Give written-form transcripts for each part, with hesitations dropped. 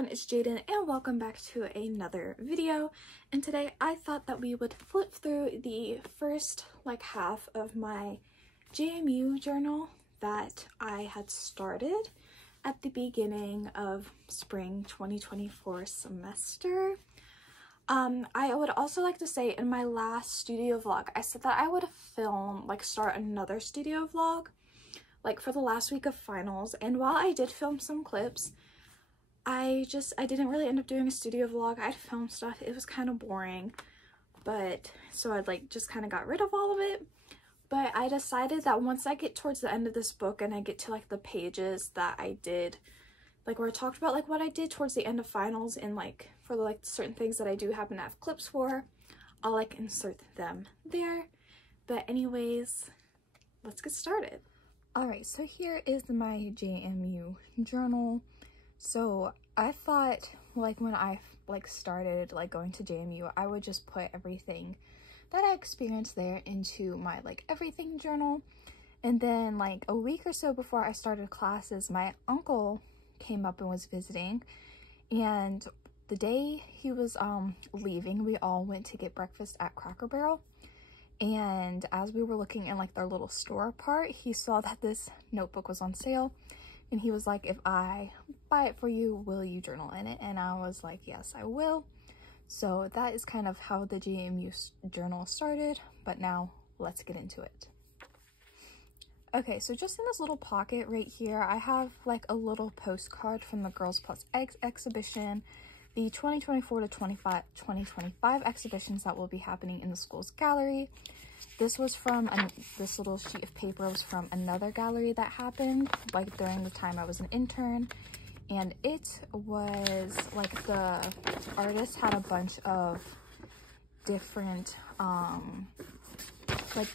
everyone, it's Jaden and welcome back to another video. And today I thought that we would flip through the first half of my JMU journal that I had started at the beginning of spring 2024 semester. I would also like to say in my last studio vlog, I said that I would start another studio vlog for the last week of finals, and while I did film some clips, I didn't really end up doing a studio vlog. I'd filmed stuff, it was kind of boring, but so I'd just kind of got rid of all of it. But I decided that once I get towards the end of this book and I get to the pages that I did, where I talked about what I did towards the end of finals and for the certain things that I do happen to have clips for, I'll insert them there. But anyways, let's get started. Alright, so here is my JMU journal. So I thought when I started going to JMU, I would just put everything that I experienced there into my everything journal. And then a week or so before I started classes, my uncle came up and was visiting, and the day he was leaving, we all went to get breakfast at Cracker Barrel. And as we were looking in their little store part, he saw that this notebook was on sale, and he was like, "If I buy it for you, will you journal in it?" And I was like, "Yes, I will." So that is kind of how the JMU journal started, but now let's get into it. Okay, so just in this little pocket right here, I have a little postcard from the Girls Plus Eggs exhibition, the 2024 to 2025 exhibitions that will be happening in the school's gallery. This was from this little sheet of paper was from another gallery that happened during the time I was an intern, and it was the artist had a bunch of different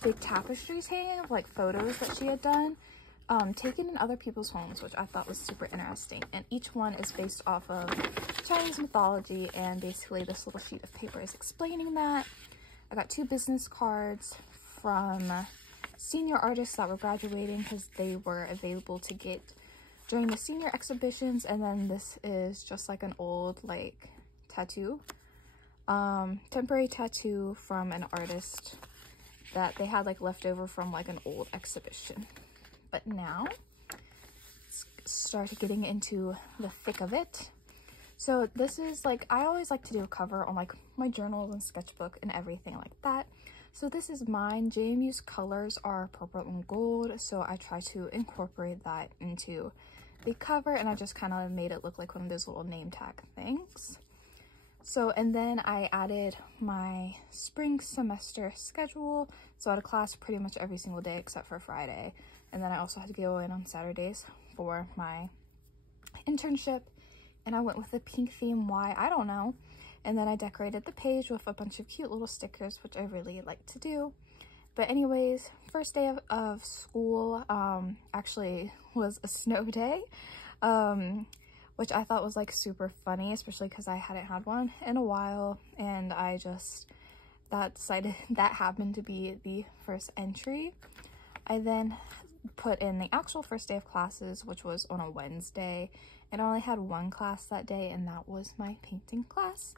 big tapestries hanging of photos that she had done taken in other people's homes, which I thought was super interesting. And each one is based off of Chinese mythology, and basically this little sheet of paper is explaining that. I got 2 business cards from senior artists that were graduating because they were available to get during the senior exhibitions. And then this is just an old tattoo, temporary tattoo from an artist that they had left over from an old exhibition. But now let's start getting into the thick of it. So this is I always like to do a cover on my journals and sketchbook and everything like that. So this is mine. JMU's colors are purple and gold, so I try to incorporate that into the cover, and I just kind of made it look like one of those little name tag things. So, and then I added my spring semester schedule. So I had a class pretty much every single day except for Friday. And then I also had to go in on Saturdays for my internship. And I went with the pink theme. Why? I don't know. And then I decorated the page with a bunch of cute little stickers, which I really like to do. But anyways, first day of school actually was a snow day. Which I thought was super funny, especially because I hadn't had one in a while, and I just that happened to be the first entry. I then put in the actual first day of classes, which was on a Wednesday, and I only had one class that day, and that was my painting class.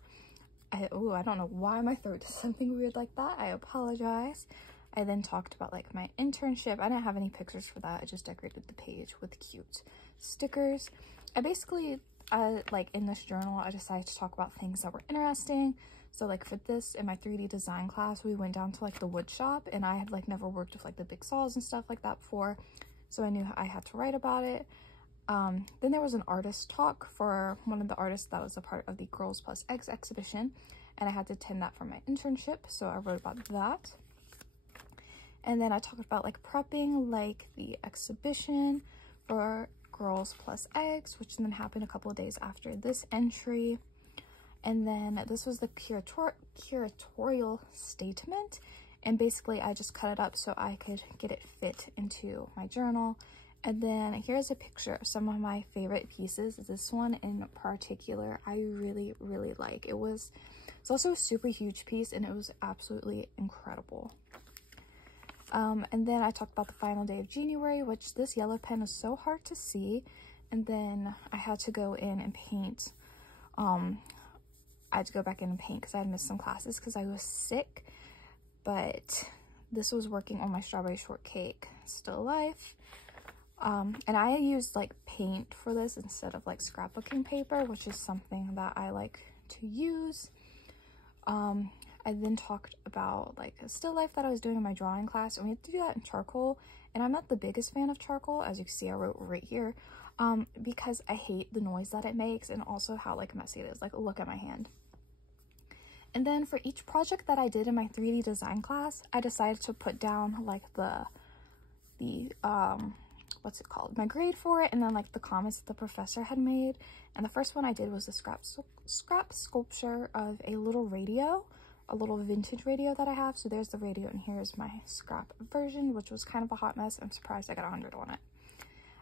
I don't know why my throat does something weird like that. I apologize. I then talked about my internship. I didn't have any pictures for that. I just decorated the page with cute stickers. I basically, in this journal, I decided to talk about things that were interesting. So for this, in my 3D design class, we went down to the wood shop, and I had never worked with the big saws and stuff like that before. So I knew I had to write about it. Then there was an artist talk for one of the artists that was a part of the Girls Plus Eggs exhibition, and I had to attend that for my internship. So I wrote about that. And then I talked about prepping the exhibition for Girls Plus Eggs, which then happened a couple of days after this entry. And then this was the curatorial statement, and basically I just cut it up so I could get it fit into my journal. And then here's a picture of some of my favorite pieces. This one in particular I really like. It's also a super huge piece, and it was absolutely incredible. And then I talked about the final day of January, which this yellow pen was so hard to see. And then I had to go in and paint I had to go back in and paint because I had missed some classes because I was sick. But this was working on my strawberry shortcake still life. And I used like paint for this instead of like scrapbooking paper, which is something that I like to use. I then talked about like a still life that I was doing in my drawing class, and we had to do that in charcoal. And I'm not the biggest fan of charcoal, as you can see I wrote right here, because I hate the noise that it makes and also how like messy it is. Like, look at my hand. And then for each project that I did in my 3D design class, I decided to put down like the what's it called, my grade for it, and then like the comments that the professor had made. And the first one I did was a scrap sculpture of a little radio, a little vintage radio that I have. So there's the radio, and here's my scrap version, which was kind of a hot mess. I'm surprised I got 100 on it.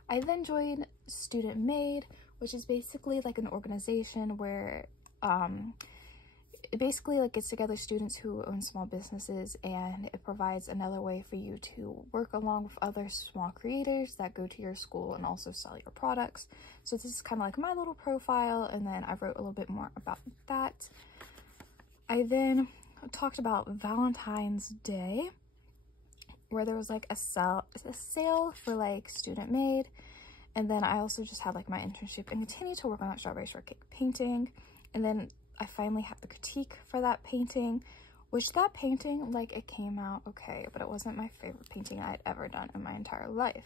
I then joined Student Made, which is basically like an organization where it basically like gets together students who own small businesses, and it provides another way for you to work along with other small creators that go to your school and also sell your products. So this is kind of like my little profile, and then I wrote a little bit more about that. I then talked about Valentine's Day, where there was like a sale for like Student Made, and then I also just had like my internship and continued to work on that strawberry shortcake painting. And then I finally had the critique for that painting, which that painting, like, it came out okay, but it wasn't my favorite painting I had ever done in my entire life.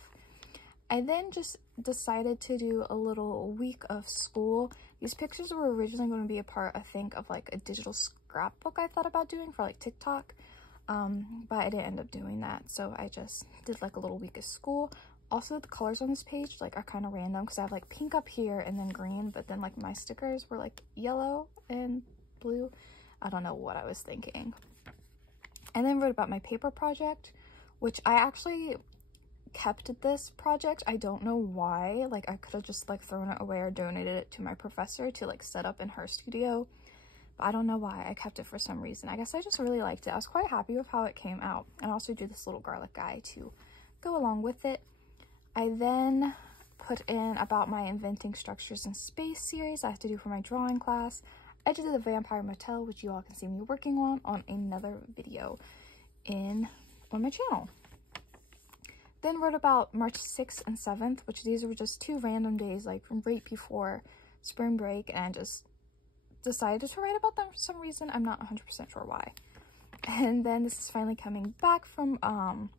I then just decided to do a little week of school. These pictures were originally going to be a part, I think, of like a digital scrapbook I thought about doing for like TikTok, but I didn't end up doing that. So I just did like a little week of school. Also, the colors on this page like are kind of random because I have like pink up here and then green, but then like my stickers were like yellow and blue. I don't know what I was thinking. And then wrote about my paper project, which I actually kept this project. I don't know why. Like, I could have just like thrown it away or donated it to my professor to like set up in her studio, but I don't know why. I kept it for some reason. I guess I just really liked it. I was quite happy with how it came out. And I also do this little garlic guy to go along with it. I then put in about my Inventing Structures in Space series I have to do for my drawing class. I did the Vampire Motel, which you all can see me working on another video on my channel. Then wrote about March 6th and 7th, which these were just two random days, like right before spring break, and just decided to write about them for some reason. I'm not 100% sure why. And then this is finally coming back from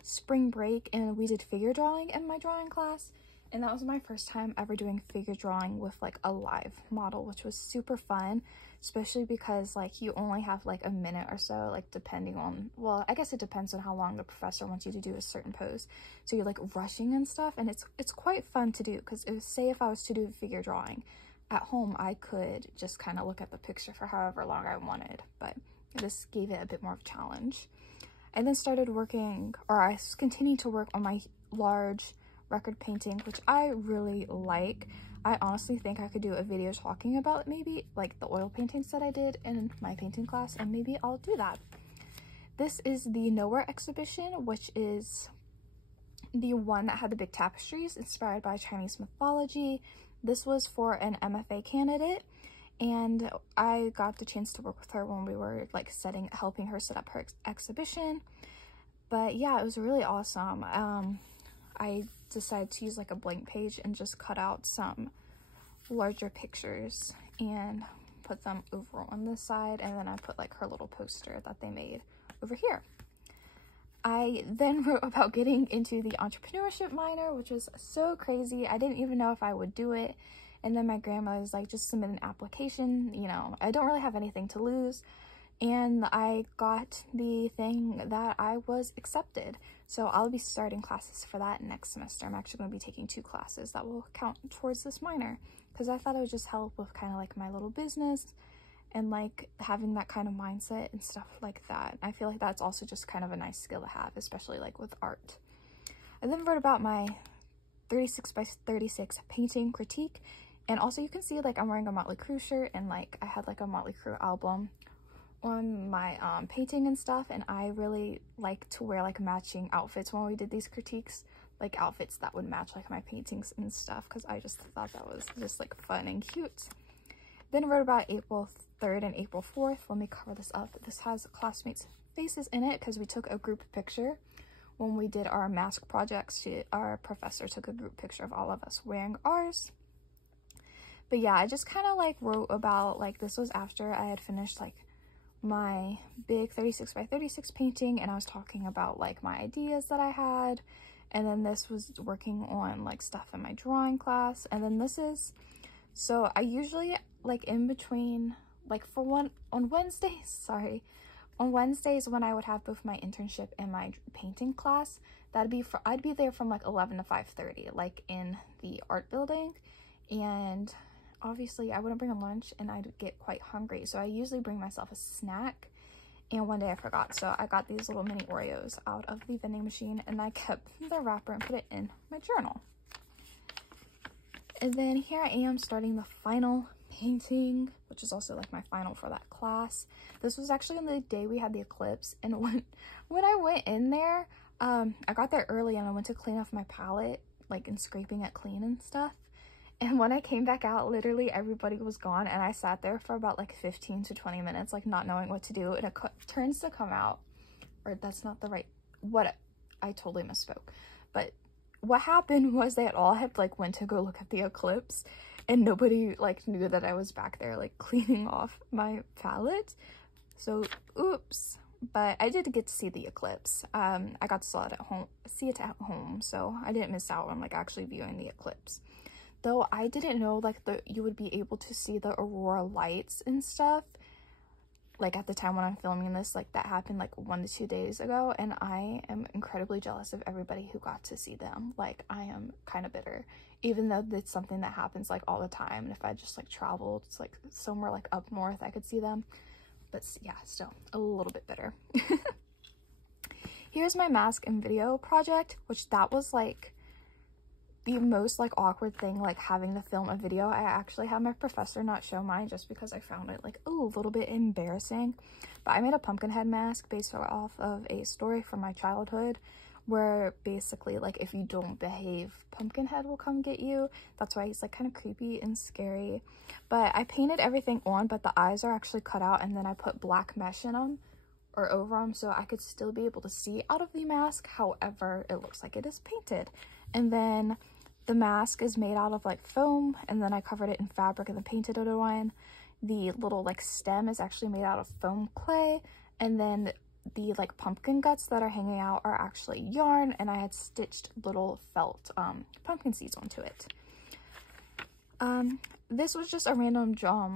spring break, and we did figure drawing in my drawing class, and that was my first time ever doing figure drawing with like a live model, which was super fun, especially because like you only have like a minute or so, like depending on, well, I guess it depends on how long the professor wants you to do a certain pose, so you're like rushing and stuff, and it's quite fun to do, because say if I was to do figure drawing at home, I could just kind of look at the picture for however long I wanted, but this gave it a bit more of a challenge. I then started working, or I continued to work on my large record painting, which I really like. I honestly think I could do a video talking about maybe like the oil paintings that I did in my painting class, and maybe I'll do that. This is the Nowhere exhibition, which is the one that had the big tapestries inspired by Chinese mythology. This was for an MFA candidate, and I got the chance to work with her when we were like helping her set up her exhibition. But yeah, it was really awesome. I decided to use like a blank page and just cut out some larger pictures and put them over on this side, and then I put like her little poster that they made over here. I then wrote about getting into the entrepreneurship minor, which was so crazy. I didn't even know if I would do it. And then my grandma was like, just submit an application, you know, I don't really have anything to lose. And I got the thing that I was accepted. So I'll be starting classes for that next semester. I'm actually going to be taking 2 classes that will count towards this minor, because I thought it would just help with kind of like my little business and like having that kind of mindset and stuff like that. I feel like that's also just kind of a nice skill to have, especially like with art. I then wrote about my 36 by 36 painting critique. And also you can see like I'm wearing a Motley Crue shirt, and like I had like a Motley Crue album on my painting and stuff, and I really like to wear like matching outfits when we did these critiques, like outfits that would match like my paintings and stuff, because I just thought that was just like fun and cute. Then wrote about April 3rd and April 4th. Let me cover this up. This has classmates' faces in it because we took a group picture when we did our mask projects. Our professor took a group picture of all of us wearing ours. But yeah, I just kind of like wrote about, like, this was after I had finished like my big 36 by 36 painting, and I was talking about like my ideas that I had. And then this was working on like stuff in my drawing class. And then this is, so I usually like in between, like on Wednesdays when I would have both my internship and my painting class, I'd be there from like 11 to 5:30, like in the art building. And obviously I wouldn't bring a lunch and I'd get quite hungry. So I usually bring myself a snack. And one day I forgot, so I got these little mini Oreos out of the vending machine and I kept the wrapper and put it in my journal. And then here I am starting the final painting, which is also like my final for that class. This was actually on the day we had the eclipse, and when I went in there, I got there early and I went to clean off my palette, like, and scraping it clean and stuff. And when I came back out, literally everybody was gone, and I sat there for about like 15 to 20 minutes, like not knowing what to do. And it turns to come out, or that's not the right, I totally misspoke. But what happened was they all had like went to go look at the eclipse, and nobody like knew that I was back there like cleaning off my palette. So oops. But I did get to see the eclipse. I got to see it at home, so I didn't miss out on like actually viewing the eclipse. Though I didn't know like you would be able to see the aurora lights and stuff, like at the time when I'm filming this. Like that happened like 1 to 2 days ago, and I am incredibly jealous of everybody who got to see them. Like I am kind of bitter, even though it's something that happens like all the time, and if I just like traveled like somewhere like up north, I could see them. But yeah, still a little bit bitter. Here's my mask and video project, which that was like the most like awkward thing, like having to film a video. I actually had my professor not show mine just because I found it like a little bit embarrassing. But I made a pumpkin head mask based off of a story from my childhood, where basically like if you don't behave, Pumpkinhead will come get you. That's why he's like kind of creepy and scary. But I painted everything on, but the eyes are actually cut out, and then I put black mesh in them or over them so I could still be able to see out of the mask. However, it looks like it is painted. And then the mask is made out of like foam, and then I covered it in fabric and then painted it on. The little like stem is actually made out of foam clay, and then the like pumpkin guts that are hanging out are actually yarn, and I had stitched little felt pumpkin seeds onto it. This was just a random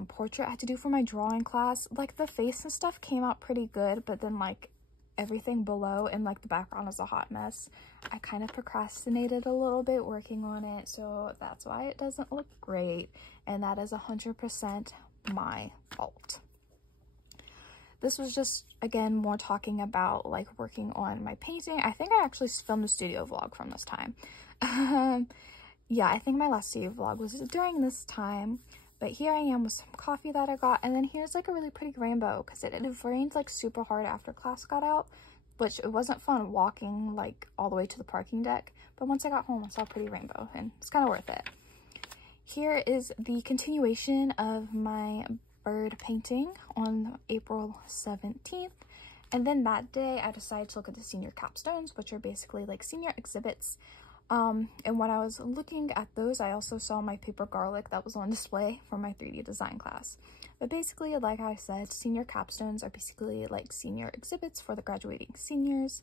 portrait I had to do for my drawing class. Like the face and stuff came out pretty good, but then like everything below and like the background is a hot mess. I kind of procrastinated a little bit working on it, so that's why it doesn't look great, and that is 100% my fault. This was just, again, more talking about like working on my painting. I think I actually filmed a studio vlog from this time. Yeah, I think my last studio vlog was during this time. But here I am with some coffee that I got, and then here's like a really pretty rainbow because it rained like super hard after class got out, which it wasn't fun walking like all the way to the parking deck. But once I got home, I saw a pretty rainbow, and it's kind of worth it. Here is the continuation of my bird painting on April 17th. And then that day I decided to look at the senior capstones, which are basically like senior exhibits. And when I was looking at those, I also saw my paper garlic that was on display for my 3D design class. But basically, like I said, senior capstones are basically like senior exhibits for the graduating seniors.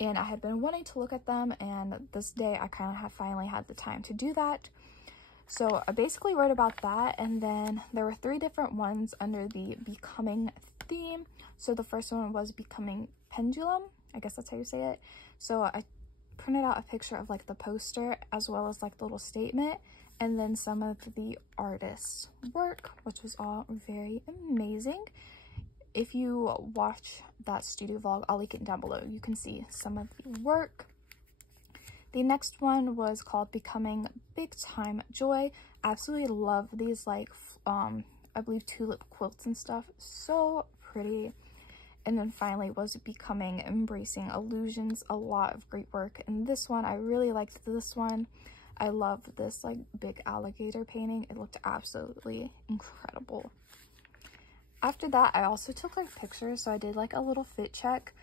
And I had been wanting to look at them, and this day I kind of finally had the time to do that. So I basically wrote about that, and then there were 3 different ones under the becoming theme. So the first one was becoming pendulum. I guess that's how you say it. So I printed out a picture of like the poster as well as like the little statement, and then some of the artist's work, which was all very amazing. If you watch that studio vlog, I'll link it down below. You can see some of the work. The next one was called Becoming Big Time Joy. Absolutely love these like I believe tulip quilts and stuff. So pretty. And then finally was Becoming Embracing Illusions. A lot of great work in this one. I really liked this one. I love this like big alligator painting. It looked absolutely incredible. After that, I also took like pictures, so I did like a little fit check.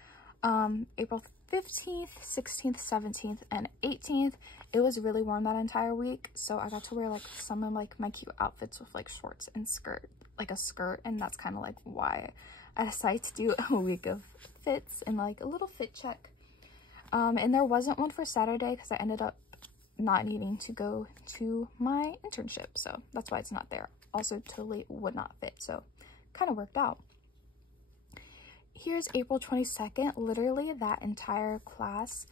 April 15th, 16th, 17th, and 18th, it was really warm that entire week, so I got to wear like some of like my cute outfits with like shorts and skirt, like a skirt, and that's kind of like why I decided to do a week of fits and like a little fit check. And there wasn't one for Saturday because I ended up not needing to go to my internship, so that's why it's not there. Also totally would not fit, so kind of worked out. Here's April 22nd. Literally that entire class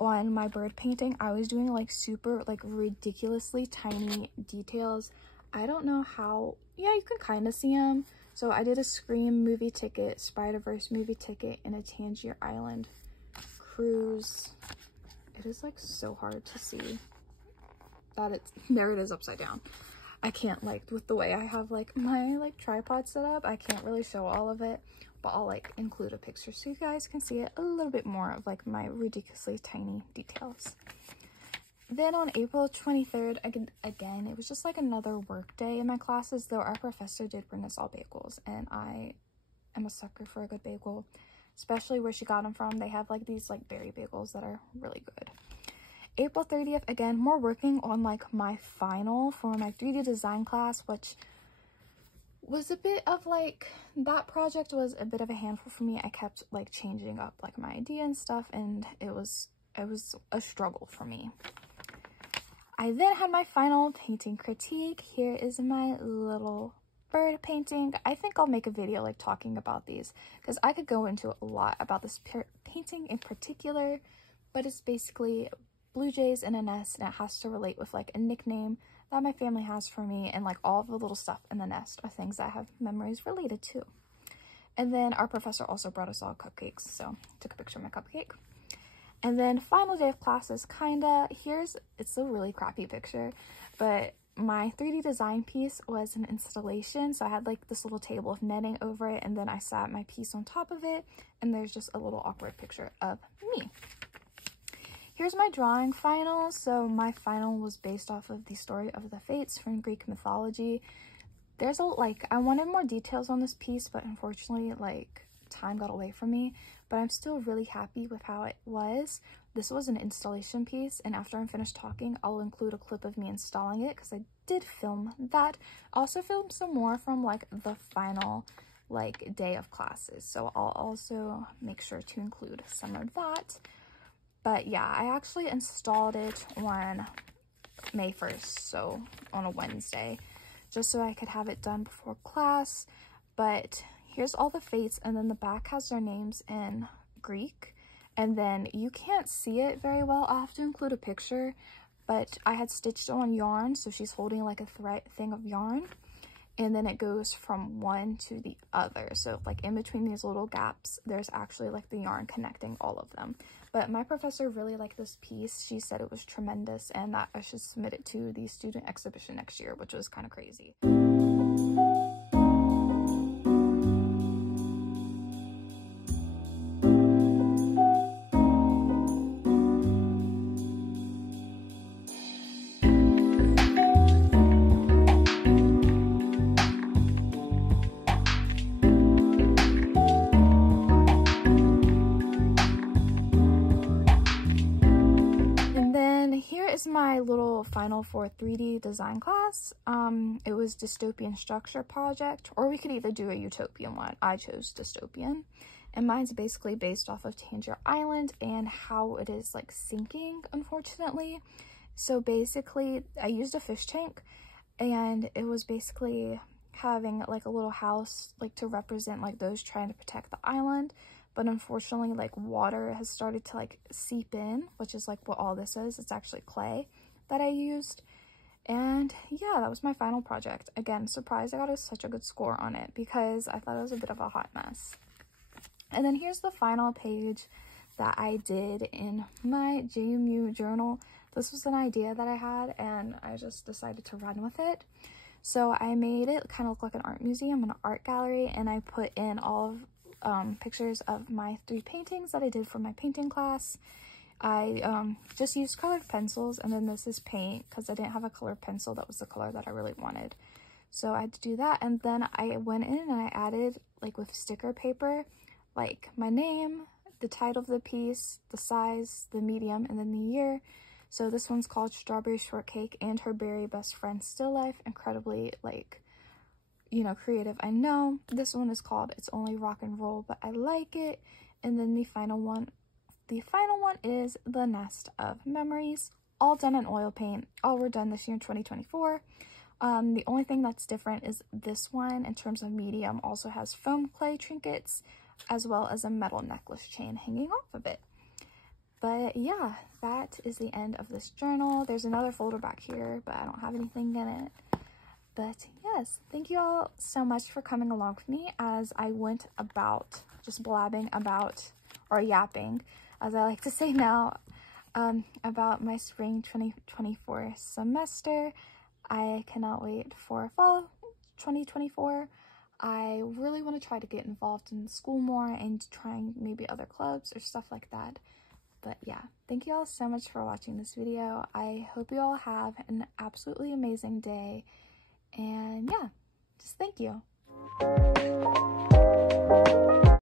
on my bird painting, I was doing like super like ridiculously tiny details. I don't know how, yeah, you can kind of see them. So I did a Scream movie ticket, Spider-Verse movie ticket, and a Tangier Island cruise. It is like so hard to see that it's, there it is upside down. I can't, like, with the way I have like my like tripod set up, I can't really show all of it, but I'll like include a picture so you guys can see it a little bit more of like my ridiculously tiny details. Then on April 23rd, again, it was just like another work day in my classes, though our professor did bring us all bagels, and I am a sucker for a good bagel, especially where she got them from. They have like these like berry bagels that are really good. April 30th, again, more working on like my final for my 3D design class, which was a bit of like, that project was a bit of a handful for me. I kept like changing up like my idea and stuff, and it was a struggle for me. I then had my final painting critique. Here is my little bird painting. I think I'll make a video like talking about these because I could go into a lot about this painting in particular, but it's basically blue jays in a nest, and it has to relate with like a nickname that my family has for me, and like all of the little stuff in the nest are things that I have memories related to. And then our professor also brought us all cupcakes, so took a picture of my cupcake. And then final day of classes, kinda, it's a really crappy picture, but my 3D design piece was an installation, so I had like this little table of netting over it, and then I sat my piece on top of it, and there's just a little awkward picture of me. Here's my drawing final. So my final was based off of the story of the Fates from Greek mythology. There's I wanted more details on this piece, but unfortunately like time got away from me, but I'm still really happy with how it was. This was an installation piece, and after I'm finished talking, I'll include a clip of me installing it because I did film that. I also filmed some more from like the final like day of classes, so I'll also make sure to include some of that. But yeah, I actually installed it on May 1st, so on a Wednesday, just so I could have it done before class. But here's all the fates, and then the back has their names in Greek, and then you can't see it very well. I'll have to include a picture, but I had stitched on yarn, so she's holding like a thing of yarn, and then it goes from one to the other. So like in between these little gaps, there's actually like the yarn connecting all of them. But my professor really liked this piece. She said it was tremendous and that I should submit it to the student exhibition next year, which was kind of crazy. Is my little final for 3D design class. It was dystopian structure project, or we could either do a utopian one. I chose dystopian, and mine's basically based off of Tangier Island and how it is like sinking, unfortunately. So basically I used a fish tank, and it was basically having like a little house like to represent like those trying to protect the island. But unfortunately, like water has started to like seep in, which is like what all this is. It's actually clay that I used. And yeah, that was my final project. Again, surprised I got such a good score on it because I thought it was a bit of a hot mess. And then here's the final page that I did in my JMU journal. This was an idea that I had, and I just decided to run with it. So I made it kind of look like an art museum and an art gallery, and I put in all of pictures of my 3 paintings that I did for my painting class. I just used colored pencils, and then this is paint because I didn't have a colored pencil that was the color that I really wanted. So I had to do that, and then I went in and I added, like with sticker paper, like my name, the title of the piece, the size, the medium, and then the year. So this one's called Strawberry Shortcake and Her Berry Best Friend Still Life. Incredibly, like, you know, creative, I know. This one is called It's Only Rock and Roll, but I like it. And then the final one is The Nest of Memories, all done in oil paint. All were done this year in 2024. The only thing that's different is this one, in terms of medium, also has foam clay trinkets as well as a metal necklace chain hanging off of it. But yeah, that is the end of this journal. There's another folder back here, but I don't have anything in it. But yes, thank you all so much for coming along with me as I went about just blabbing about, or yapping, as I like to say now, about my spring 2024 semester. I cannot wait for fall 2024. I really want to try to get involved in school more and trying maybe other clubs or stuff like that. But yeah, thank you all so much for watching this video. I hope you all have an absolutely amazing day. And yeah, just thank you.